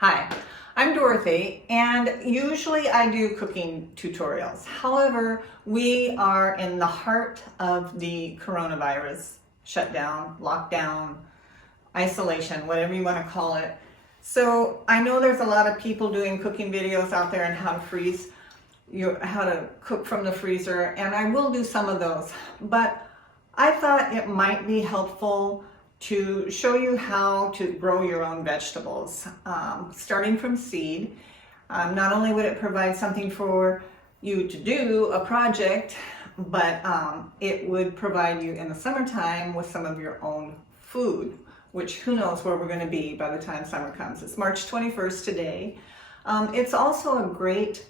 Hi, I'm Dorothy, and usually I do cooking tutorials. However, we are in the heart of the coronavirus shutdown, lockdown, isolation, whatever you want to call it. So I know there's a lot of people doing cooking videos out there on how to cook from the freezer, and I will do some of those, but I thought it might be helpful to show you how to grow your own vegetables, starting from seed. Not only would it provide something for you to do, a project, but it would provide you in the summertime with some of your own food, which who knows where we're going to be by the time summer comes. It's March 21st today. It's also a great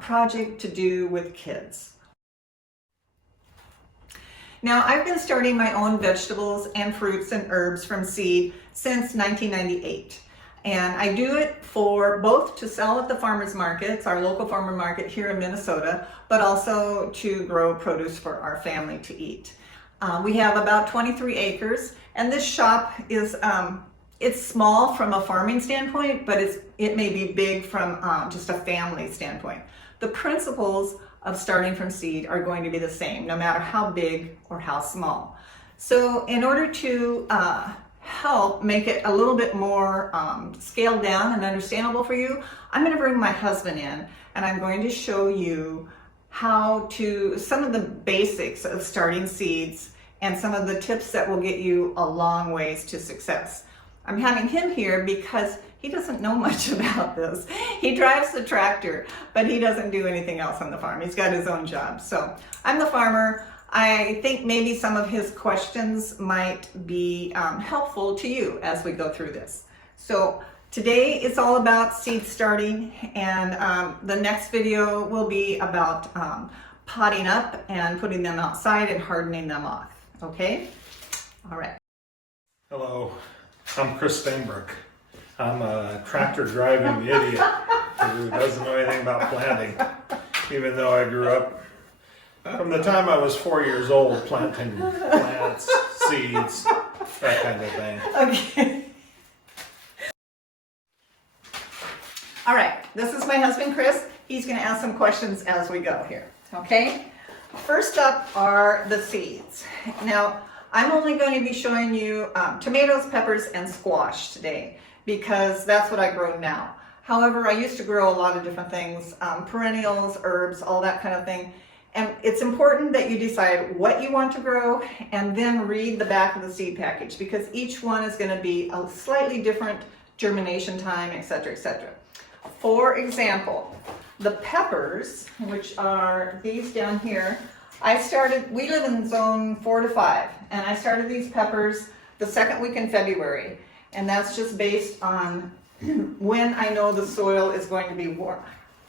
project to do with kids. Now, I've been starting my own vegetables and fruits and herbs from seed since 1998. And I do it for both to sell at the farmers markets, our local farmer market here in Minnesota, but also to grow produce for our family to eat. We have about 23 acres, and this shop is, it's small from a farming standpoint, but it may be big from just a family standpoint. The principles of starting from seed are going to be the same, no matter how big or how small. So in order to help make it a little bit more scaled down and understandable for you, I'm going to bring my husband in, and I'm going to show you some of the basics of starting seeds and some of the tips that will get you a long ways to success. I'm having him here because he doesn't know much about this. He drives the tractor, but he doesn't do anything else on the farm. He's got his own job. So I'm the farmer. I think maybe some of his questions might be helpful to you as we go through this. So today it's all about seed starting, and the next video will be about potting up and putting them outside and hardening them off. Okay? All right. Hello, I'm Chris Steinbrook. I'm a tractor driving idiot who doesn't know anything about planting, even though I grew up from the time I was 4 years old planting plants, seeds, that kind of thing. Okay. All right, this is my husband, Chris. He's going to ask some questions as we go here. Okay? First up are the seeds. Now, I'm only going to be showing you tomatoes, peppers, and squash today, because that's what I grow now. However, I used to grow a lot of different things, perennials, herbs, all that kind of thing. And it's important that you decide what you want to grow and then read the back of the seed package, because each one is going to be a slightly different germination time, etc., etc. For example, the peppers, which are these down here, we live in zone 4 to 5, and I started these peppers the second week in February. And that's just based on when I know the soil is going to be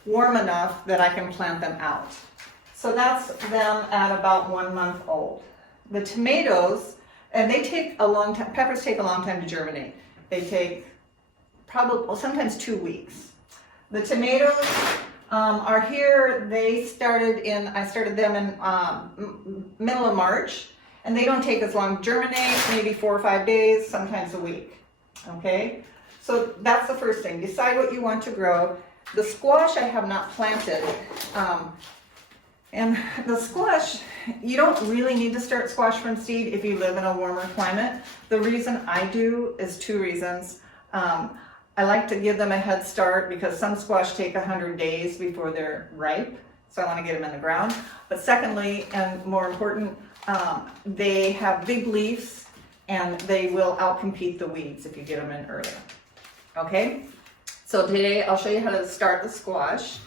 warm enough that I can plant them out. So that's them at about 1 month old. The tomatoes, and they take a long time, peppers take a long time to germinate. They take sometimes 2 weeks. The tomatoes are here. I started them in middle of March, and they don't take as long to germinate, maybe 4 or 5 days, sometimes a week. Okay, so that's the first thing. Decide what you want to grow. The squash I have not planted. And the squash, you don't really need to start squash from seed if you live in a warmer climate. The reason I do is 2 reasons. I like to give them a head start because some squash take 100 days before they're ripe. So I want to get them in the ground. But secondly, and more important, they have big leaves, and they will outcompete the weeds if you get them in early. Okay? So today I'll show you how to start the squash.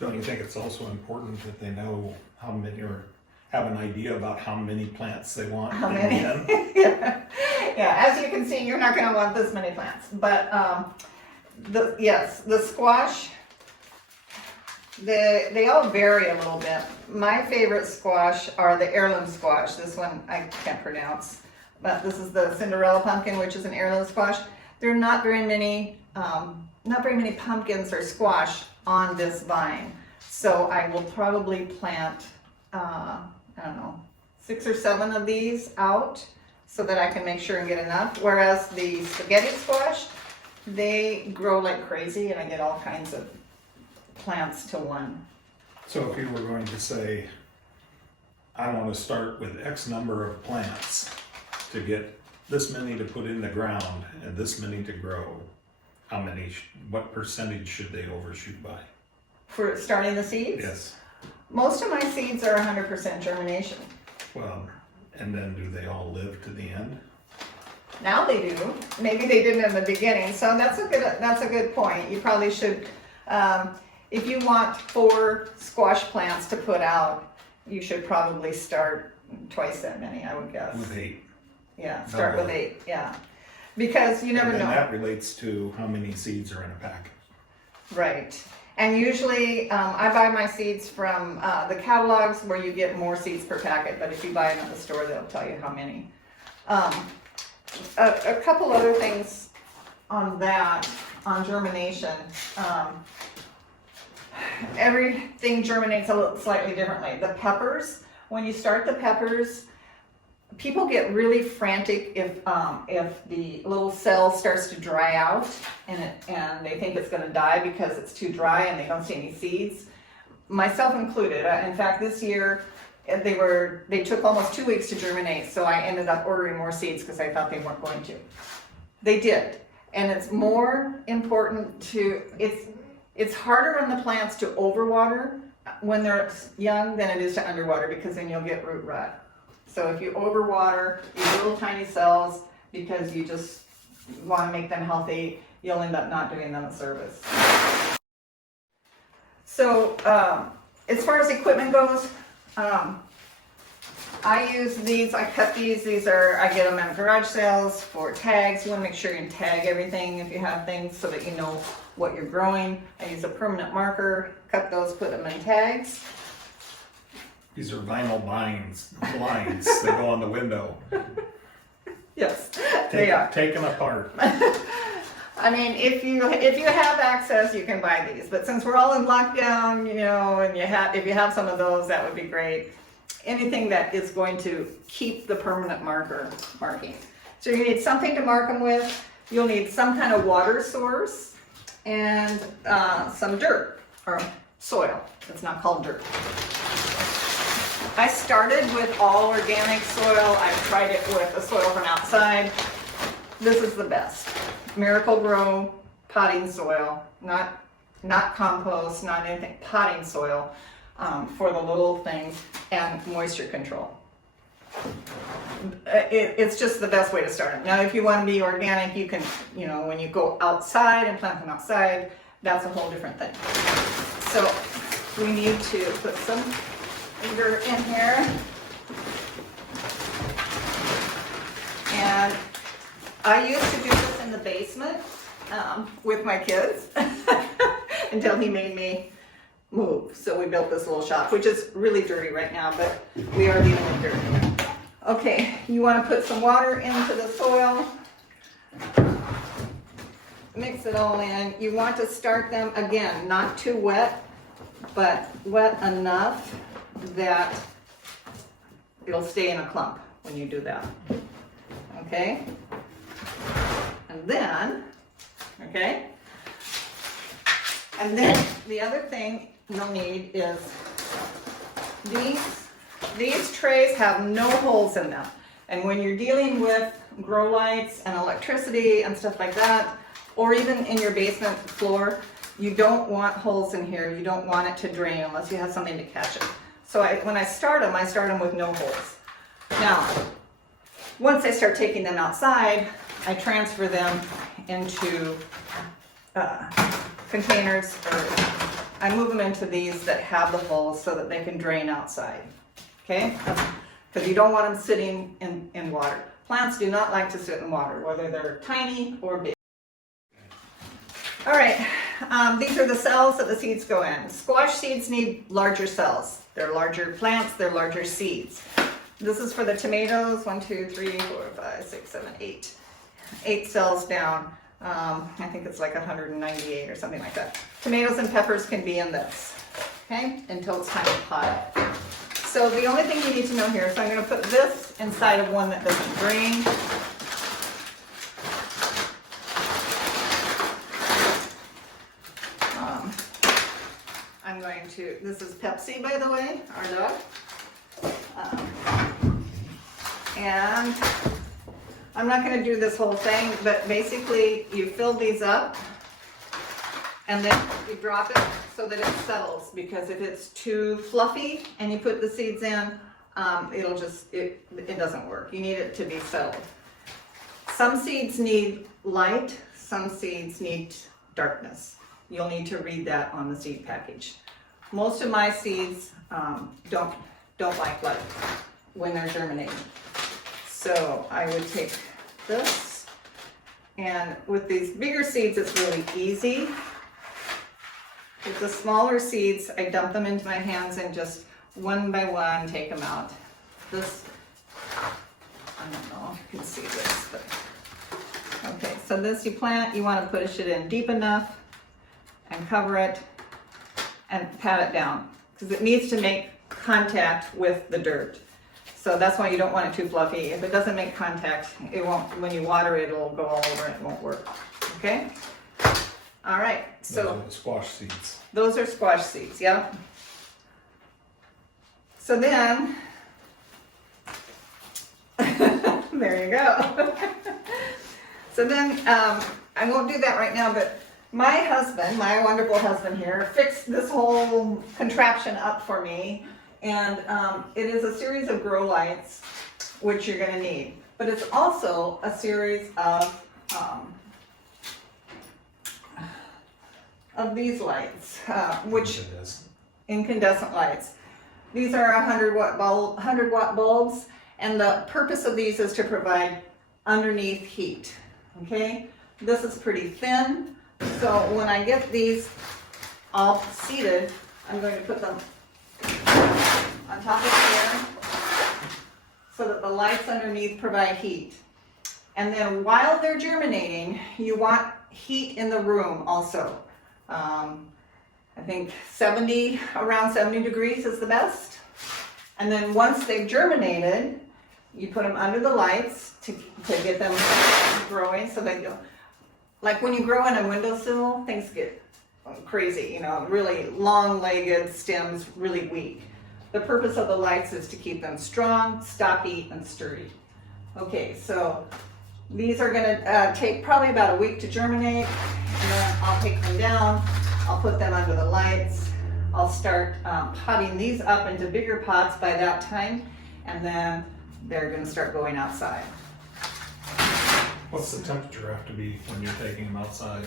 Don't you think it's also important that they know how many, or have an idea about how many plants they want? How many? Yeah. Yeah, as you can see, you're not going to want this many plants. But the squash, they all vary a little bit. My favorite squash are the heirloom squash. This one I can't pronounce, but this is the Cinderella pumpkin, which is an heirloom squash. There are not very many pumpkins or squash on this vine, so I will probably plant I don't know, 6 or 7 of these out so that I can make sure and get enough. Whereas the spaghetti squash, they grow like crazy and I get all kinds of plants to one. So if you were going to say, I want to start with X number of plants to get this many to put in the ground and this many to grow, what percentage should they overshoot by? For starting the seeds? Yes. Most of my seeds are 100% germination. Well, and then do they all live to the end? Now they do. Maybe they didn't in the beginning. So that's a good point. You probably should, if you want 4 squash plants to put out, you should probably start twice that many, I would guess. With 8. Yeah, start with 8, yeah. Because you never And know. that relates to how many seeds are in a pack. Right. And usually I buy my seeds from the catalogs where you get more seeds per packet, but if you buy them at the store, they'll tell you how many. A couple other things on that, on germination. Everything germinates a little slightly differently. The peppers, when you start the peppers, people get really frantic if the little cell starts to dry out and they think it's going to die because it's too dry and they don't see any seeds. Myself included. In fact, this year they took almost 2 weeks to germinate, so I ended up ordering more seeds because I thought they weren't going to. They did, and it's more important to it's harder on the plants to overwater when they're young than it is to underwater because then you'll get root rot. So if you overwater these little tiny cells because you just want to make them healthy, you'll end up not doing them a service. So as far as equipment goes, I use these, I cut these, I get them at garage sales for tags. You want to make sure you tag everything if you have things so that you know what you're growing. I use a permanent marker, cut those, put them in tags. These are vinyl blinds that go on the window. Yes, they are. Take them apart. I mean, if you have access, you can buy these. But since we're all in lockdown, you know, and if you have some of those, that would be great. Anything that is going to keep the permanent marking. So you need something to mark them with. You'll need some kind of water source and some dirt or soil. It's not called dirt. I started with all organic soil. I tried it with the soil from outside. This is the best. Miracle Grow potting soil, not compost, not anything, potting soil for the little things and moisture control. It's just the best way to start it. Now, if you want to be organic, you can, you know, when you go outside and plant them outside, that's a whole different thing. So we need to put some dirt in here. And I used to do this in the basement with my kids until he made me move. So we built this little shop, which is really dirty right now, but we are dealing with dirt. Okay, you want to put some water into the soil. Mix it all in. You want to start them, again, not too wet, but wet enough that it'll stay in a clump when you do that. Okay? And then, okay? And then the other thing you'll need is these trays have no holes in them. And when you're dealing with grow lights and electricity and stuff like that, or even in your basement floor, you don't want holes in here. You don't want it to drain unless you have something to catch it. So when I start them with no holes. Now, once I start taking them outside, I transfer them into containers, or I move them into these that have the holes so that they can drain outside. Okay? Because you don't want them sitting in water. Plants do not like to sit in water, whether they're tiny or big. All right, these are the cells that the seeds go in. Squash seeds need larger cells. They're larger plants, they're larger seeds. This is for the tomatoes, 1, 2, 3, 4, 5, 6, 7, 8. 8 cells down. I think it's like 198 or something like that. Tomatoes and peppers can be in this, okay, until it's time to pot it. So the only thing you need to know here, so I'm going to put this inside of one that doesn't drain. to, this is Pepsi, by the way, our dog. And I'm not gonna do this whole thing, but basically you fill these up and then you drop it so that it settles, because if it's too fluffy and you put the seeds in, it'll just, it doesn't work. You need it to be settled. Some seeds need light, some seeds need darkness. You'll need to read that on the seed package. Most of my seeds don't like light when they're germinating. So I would take this, and with these bigger seeds it's really easy. With the smaller seeds, I dump them into my hands and just one by one take them out. This, I don't know if you can see this, but okay, so this you plant, you want to push it in deep enough and cover it and pat it down, because it needs to make contact with the dirt. So that's why you don't want it too fluffy. If it doesn't make contact, it won't, when you water it, it'll go all over, it won't work. Okay? All right, so Those are the squash seeds. those are squash seeds, yeah. So then, there you go. So then, I won't do that right now, but my husband, my wonderful husband here, fixed this whole contraption up for me. And it is a series of grow lights, which you're gonna need. But it's also a series of these lights, which incandescent lights. These are 100 watt bulbs, and the purpose of these is to provide underneath heat. Okay, this is pretty thin, so when I get these all seated, I'm going to put them on top of here so that the lights underneath provide heat. And then while they're germinating, you want heat in the room also. I think around 70 degrees is the best. And then once they've germinated, you put them under the lights to get them growing, so they go, like when you grow in a windowsill, things get crazy, you know, really long-legged stems, really weak. The purpose of the lights is to keep them strong, stocky, and sturdy. Okay, so these are gonna take probably about a week to germinate, and then I'll take them down, I'll put them under the lights, I'll start potting these up into bigger pots by that time, and then they're gonna start going outside. What's the temperature have to be when you're taking them outside?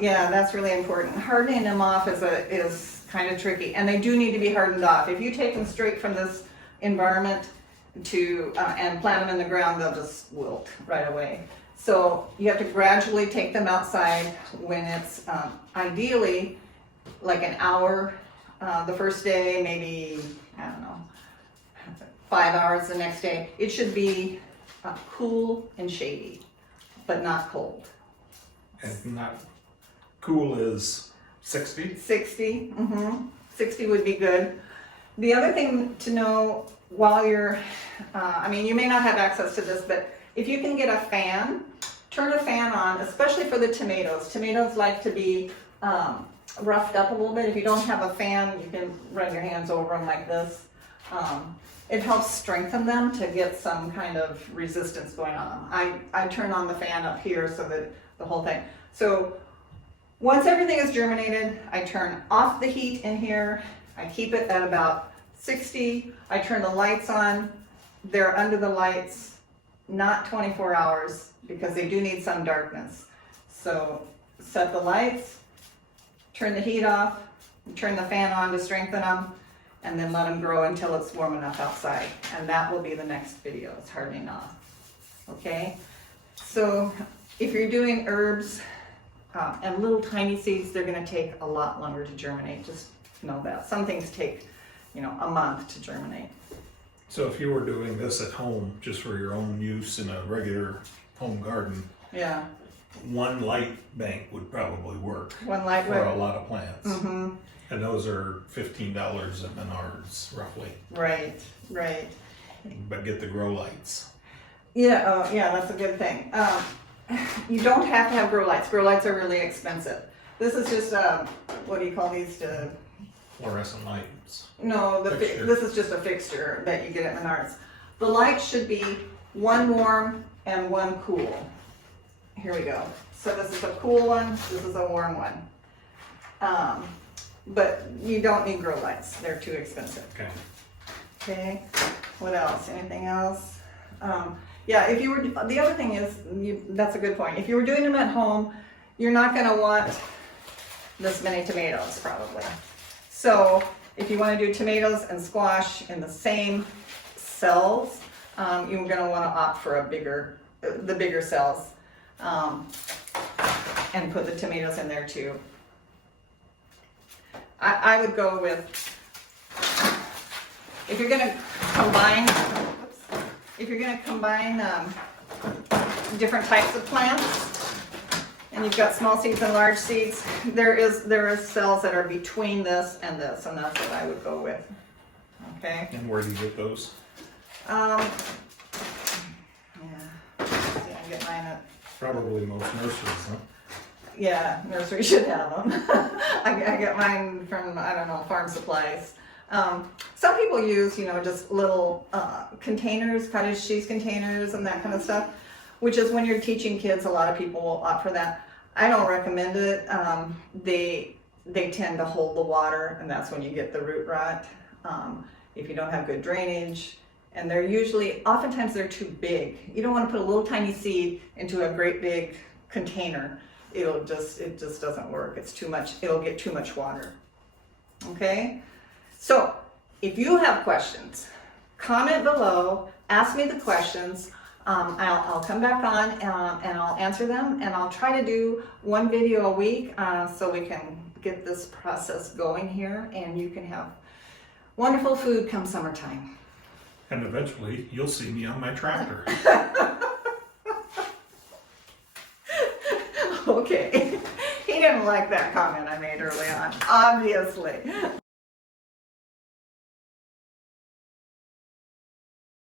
Yeah, that's really important. Hardening them off is kind of tricky, and they do need to be hardened off. If you take them straight from this environment and plant them in the ground, they'll just wilt right away. So you have to gradually take them outside when it's ideally like an hour the first day, maybe, I don't know, 5 hours the next day. It should be cool and shady, but not cold. And not cool is 60? 60, 60 would be good. The other thing to know while you're, I mean, you may not have access to this, but if you can get a fan, turn a fan on, especially for the tomatoes. Tomatoes like to be roughed up a little bit. If you don't have a fan, you can run your hands over them like this. It helps strengthen them to get some kind of resistance going on. I turn on the fan up here so that the whole thing. So once everything is germinated, I turn off the heat in here. I keep it at about 60. I turn the lights on. They're under the lights, not 24 hours, because they do need some darkness. So set the lights, turn the heat off, turn the fan on to strengthen them, and then let them grow until it's warm enough outside. And that will be the next video, it's hardening off. Okay? So if you're doing herbs and little tiny seeds, they're gonna take a lot longer to germinate. Just know that. Some things take, you know, a month to germinate. So if you were doing this at home, just for your own use in a regular home garden, Yeah. one light bank would probably work One light for a would. lot of plants. Mm-hmm. And those are $15 at Menards, roughly. Right, right. But get the grow lights. Yeah, yeah, that's a good thing. You don't have to have grow lights. Grow lights are really expensive. This is just, what do you call these? fluorescent lights. No, Fixture. this is just a fixture that you get at Menards. The lights should be one warm and one cool. Here we go. So this is a cool one, this is a warm one. But you don't need grow lights, they're too expensive. Okay. Okay, what else? Anything else? Yeah, if you were, the other thing is, that's a good point. If you were doing them at home, you're not gonna want this many tomatoes probably. So if you wanna do tomatoes and squash in the same cells, you're gonna wanna opt for the bigger cells. And put the tomatoes in there too. I would go with, if you're gonna combine different types of plants, and you've got small seeds and large seeds, there is cells that are between this, and that's what I would go with. Okay. And where do you get those? Yeah. See, I get mine at. Probably most nurseries, huh? Yeah, nursery should have them. I get mine from, I don't know, farm supplies. Some people use, just little containers, cottage cheese containers and that kind of stuff, which is when you're teaching kids, a lot of people will opt for that. I don't recommend it. They tend to hold the water, and that's when you get the root rot. If you don't have good drainage, and oftentimes they're too big. You don't want to put a little tiny seed into a great big container. It just doesn't work. It's too much, it'll get too much water. Okay? So, if you have questions, comment below, ask me the questions. I'll come back on and I'll answer them, and I'll try to do one video a week so we can get this process going here, and you can have wonderful food come summertime. And eventually, you'll see me on my tractor. Okay. He didn't like that comment I made early on, obviously.